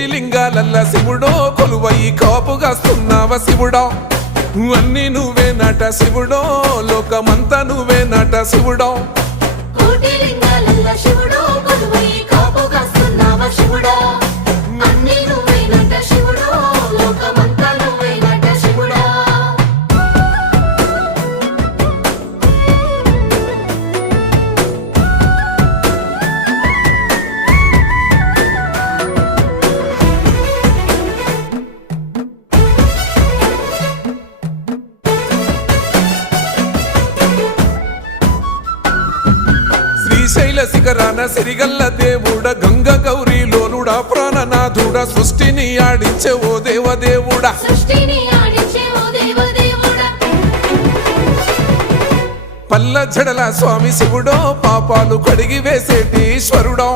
కోటి లింగాలల్ల శివుడో కొలువయి కాపుగాస్తున్నావ శివుడా అన్ని నువ్వే నట శివుడో లోకమంతా నువ్వే నట శివుడో కోటి లింగాలల్ల శివుడో కొలువయి కాపుగాస్తున్నావ శివుడా అన్ని నువ్వే నట శివుడో లోకమంతా నువ్వే నట శివుడా శ్రీశైల శిఖరాన సిరిగల్ల దేవుడ గంగ గౌరీ లోలుడా ప్రాణనాథుడ సృష్టిని ఆడించే ఓ దేవదేవుడా సృష్టిని ఆడించే ఓ దేవదేవుడా పల్ల జడల స్వామి శివుడో పాపాలు కడిగి వేసేటి ఈశ్వరుడో